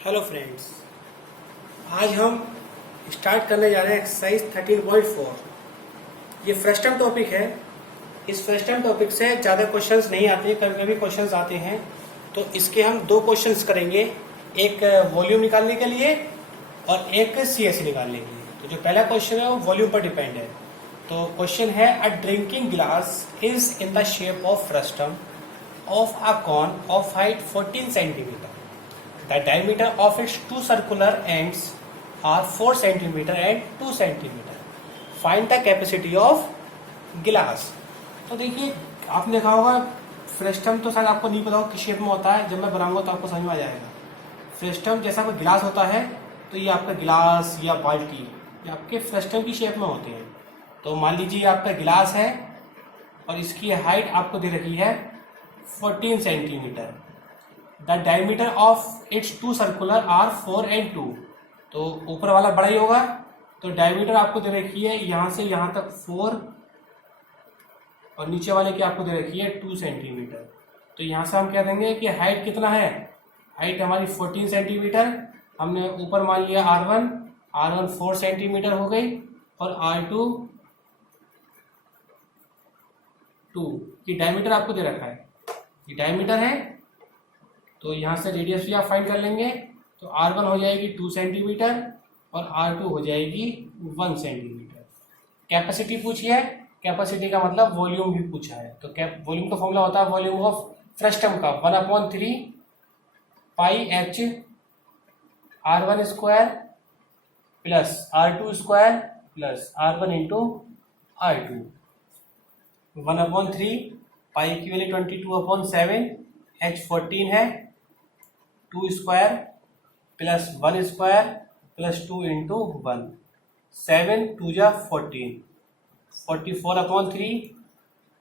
Hello friends, आज हम start करने जा रहे हैं एक्सरसाइज 13.4। ये फर्स्ट टाइम टॉपिक है। इस फर्स्ट टाइम टॉपिक से ज़्यादा क्वेश्चंस नहीं आते, कभी कभी क्वेश्चंस आते हैं। तो इसके हम दो क्वेश्चंस करेंगे, एक वॉल्यूम निकालने के लिए और एक सीएससी निकालने के लिए। तो जो पहला क्वेश्चन है वो वॉल्यूम पर डिपेंड है। तो क्वेश्चन है, a drinking glass is in the shape of frustum of a cone of height 14 centimetre. The diameter of its two circular ends are 4 centimeter and 2 centimeter. Find the capacity of glass. तो देखिए, आपने देखा होगा फ्रेस्टम, तो शायद आपको नहीं पता हो किस शेप में होता है। जब मैं बनाऊंगा तो आपको समझ में आ जाएगा। फ्रेस्टम जैसा कोई गिलास होता है, तो ये आपका गिलास या बाल्टी ये आपके फ्रेस्टम की शेप में होते हैं। तो मान लीजिए आपका गिलास है और इसकी हाइट आपको दे रखी है 14 centimetre. The diameter of its two circular are 4 and 2. तो ऊपर वाला बड़ा ही होगा, तो डायमीटर आपको दे रखी है यहाँ से यहाँ तक 4 और नीचे वाले की आपको दे रखी है 2 सेंटीमीटर। तो यहाँ से हम कह देंगे कि हाइट कितना है, हाइट हमारी 14 सेंटीमीटर। हमने ऊपर मान लिया R1 4 सेंटीमीटर हो गई और R2 2 की डायमीटर आपको दे रखा है, ये डायमीटर है। तो यहाँ से रेडियस भी आप फाइंड कर लेंगे। तो R1 हो जाएगी 2 सेंटीमीटर और R2 हो जाएगी 1 सेंटीमीटर। कैपेसिटी पूछी है, कैपेसिटी का मतलब वॉल्यूम भी पूछा है। तो वॉल्यूम का फॉर्मूला होता है वॉल्यूम ऑफ फ्रेस्टम का 1/3 पाई H R1 square plus R2 square plus R1 into R2। 1/3 पाई की वैल्यू 22/7, H 14 है, 2 square plus 1 square plus 2 into 1, 7 2 जा 14, 44/3,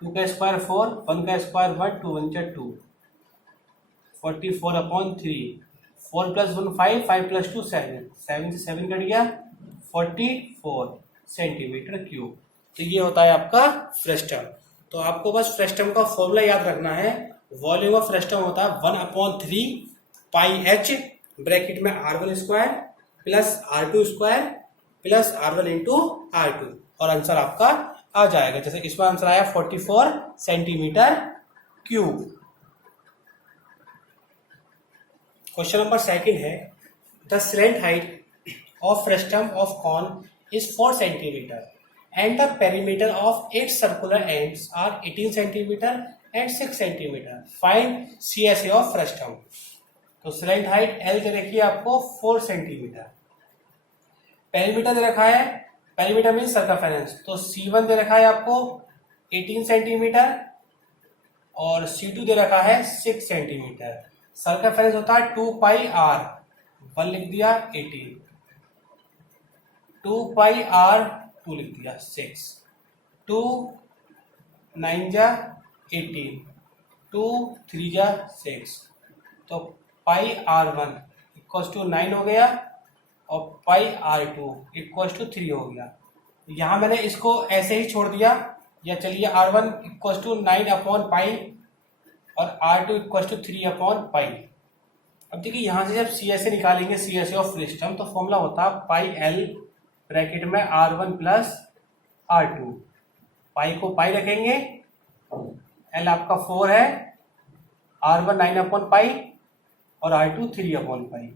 2 का स्क्वायर 4, 1 का स्क्वायर 1, 2 1 जा 2, 44/3, 4 प्लस 1 5, 5 प्लस 2 7, 7 से 7 कट गया, 44 सेंटीमीटर क्यूब। तो ये होता है आपका फ्रेस्टम। तो आपको बस फ्रेस्टम का फॉर्मूला याद रखना है। वॉल्यूम ऑफ फ्रेस्टम होता है 1/3 पाई H ब्रैकेट में R1 square plus R2 square plus R1 into R2, और आंसर आपका आ जाएगा। जैसे इसमें आंसर आया 44 centimetre cube. Question number second है, the slant height of frustum of cone is 4 centimetre and the perimeter of its circular ends are 18 centimeter and 6 centimeter. Find CSA of frustum. तो slant height L दे रखी है आपको 4 centimetre, perimeter दे रखा है, perimeter mean circumference, तो C1 दे रखा है आपको 18 सेंटीमीटर और C2 दे रखा है 6 सेंटीमीटर। सर्कमफेरेंस होता है 2 पाई R, 1 लिख दिया 18, 2 पाई R 2 लिख दिया 6, 2 9 जा 18, 2 3 जा 6, तो पाई R1 इक्वल्स टू 9 हो गया और पाई R2 इक्वल्स टू 3 हो गया। यहाँ मैंने इसको ऐसे ही छोड़ दिया, या चलिए R1 इक्वल्स टू 9/पाई और R2 इक्वल्स टू 3/पाई। अब देखिए यहाँ से जब CSA निकालेंगे, CSA ऑफ फ्रेस्टम, तो फॉर्मूला होता है पाई L ब्रैकेट में R1 प्लस R2। पाई को पाई रखेंगे, L आपका 4 है, R1 9/पाई और R2 3/पाई।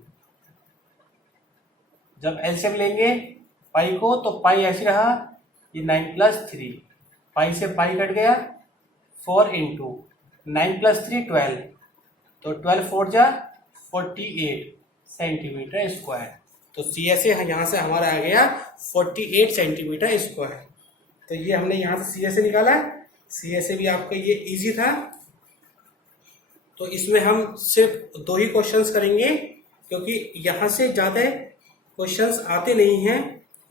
जब एलसीएम लेंगे पाई को, तो पाई ऐसे रहा, ये 9 प्लस 3, पाई से पाई कट गया, 4 इंटू 9 प्लस 3 12, तो 12 4 जा 48 सेंटीमीटर स्क्वायर। तो CSA यहाँ से हमारा आ गया 48 सेंटीमीटर स्क्वायर। तो ये हमने यहाँ से CSA निकाला। CSA भी आपका ये इजी था। तो इसमें हम सिर्फ 2 ही क्वेश्चंस करेंगे, क्योंकि यहाँ से ज़्यादा क्वेश्चंस आते नहीं हैं।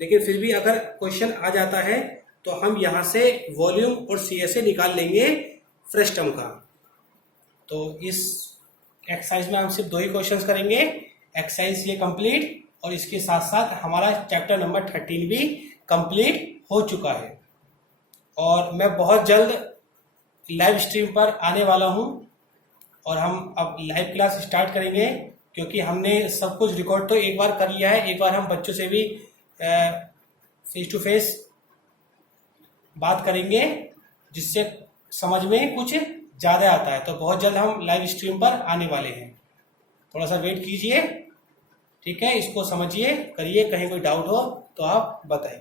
लेकिन फिर भी अगर क्वेश्चन आ जाता है तो हम यहाँ से वॉल्यूम और CSA निकाल लेंगे फ्रेस्टम का। तो इस एक्सरसाइज में हम सिर्फ 2 ही क्वेश्चंस करेंगे। एक्सरसाइज ये कंप्लीट, और इसके साथ साथ हमारा चैप्टर नंबर 13 भी कंप्लीट हो चुका है। और मैं बहुत जल्द लाइव स्ट्रीम पर आने वाला हूं, और हम अब लाइव क्लास स्टार्ट करेंगे क्योंकि हमने सब कुछ रिकॉर्ड तो एक बार कर लिया है। एक बार हम बच्चों से भी फेस टू फेस बात करेंगे, जिससे समझ में कुछ ज़्यादा आता है। तो बहुत जल्द हम लाइव स्ट्रीम पर आने वाले हैं, थोड़ा सा वेट कीजिए। ठीक है, इसको समझिए, करिए, कहीं कोई डाउट हो तो आप बताएं।